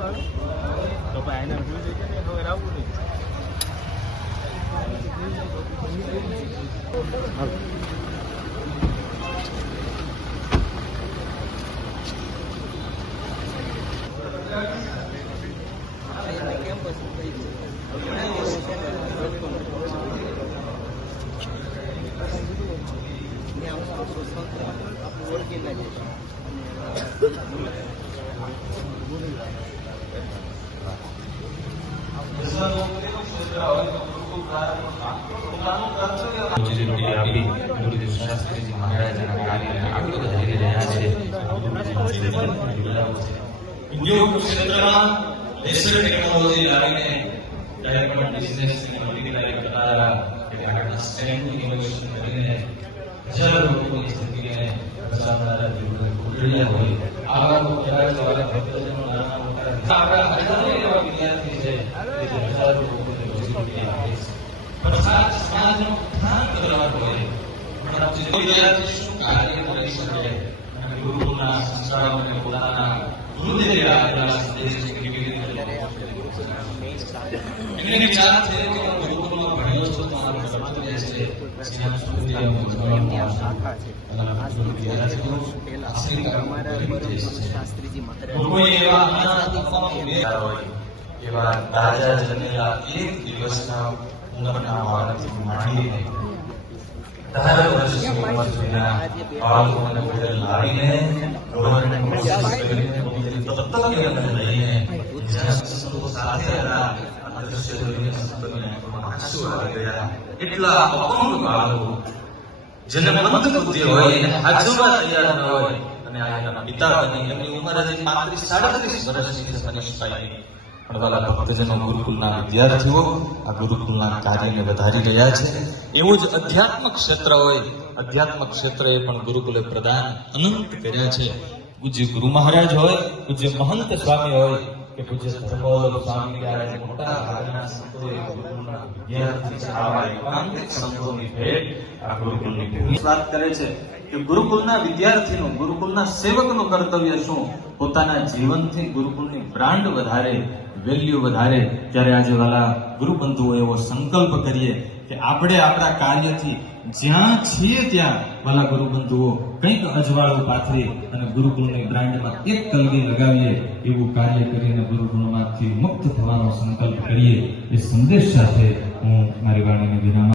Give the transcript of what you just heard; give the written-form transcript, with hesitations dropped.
તો ભાઈ એને જોઈ કે હવે આવવું નહીં. ઉદ્યોગ ક્ષેત્રમાં લેસર ટેકનોલોજી લાવીને ડેવલપમેન્ટ બિઝનેસને મલ્ટીપ્લાય કરનારા ભારતના સ્ટેન્ડ ઇનોવેશન કરીને હજારો લોકોની જિંદગીને બચાવનારા જીવનને ઉકેલ્યા હોય આવા તો કદાચ વાળા ભક્તજનો નાના મોટા આપણા હજારો એવા વિદ્યાર્થી છે કે હજારો લોકોને રોજીરોટી આપે છે. પણ સમાજનો ઉત્થાન કરવાનો હોય પણ વિદ્યાર્થી શું કાર્ય કરી શકે અને ગુરુકુળના સંસ્કારોને પોતાના ગુરુદેવે આપેલા સંદેશને કેવી રીતે એમને વિચાર છે કે હું ગુરુકુળમાં ભણ્યો છું તો મારું કર્તવ્ય છે જ્યાં સુધી હું ભણવાનું શાખા છે કોઈ એવા એવા તાજા જન્મેલા એક દિવસના ઉંમરના બાળકથી માંડીને 18 વર્ષની ઉંમર સુધીના બાળકોને ઘરે લાવીને ગવર્મેન્ટ કોર્સિસ કરીને દત્તક લઈને જેના સંતો સાથે હતા અદૃશ્ય જોઈને સંતોની આંખોમાં આંસુ આવી ગયા. એટલા અપંગ બાળકો જેને મંદ બુદ્ધિ હોય એને હાજરમાં તૈયાર ન હોય અને આ પિતા બની એમની ઉંમર હજી 35-37 વર્ષની કનિષ્ઠાઈ પણ વાલા ભક્તજનો ગુરુકુળના વિદ્યાર્થીઓ આ ગુરુકુળના કાર્યને વધારી રહ્યા છે. એવું જ અધ્યાત્મ ક્ષેત્ર હોય અધ્યાત્મ ક્ષેત્રએ પણ ગુરુકુલે પ્રદાન અનંત કર્યા છે. પૂજ્ય ગુરુ મહારાજ હોય પૂજ્ય મહંત સ્વામી હોય કે પૂજ્ય ધર્મોદ સ્વામી ત્યારે મોટા ભાગના સંતોએ ગુરુકુળના વિદ્યાર્થી છે. આવા એકાંતિક સંતોની ભેટ આ ગુરુકુળની વાત કરે છે કે ગુરુકુળના વિદ્યાર્થીનું ગુરુકુળના સેવકનું કર્તવ્ય શું? પોતાના જીવનથી ગુરુકુળની બ્રાન્ડ વધારે, વેલ્યુ વધારે. ત્યારે આજે વાલા ગુરુબંધુઓ એવો સંકલ્પ કરીએ કે આપણે આપણા કાર્યથી જ્યાં છીએ ત્યાં વાલા ગુરુબંધુઓ કંઈક અજવાળું પાથરી અને ગુરુકુળની બ્રાન્ડમાં એક કલગી લગાવીએ એવું કાર્ય કરીને ગુરુકુળમાંથી મુક્ત થવાનો સંકલ્પ કરીએ. એ સંદેશ સાથે હું મારી વાણીને વિરામ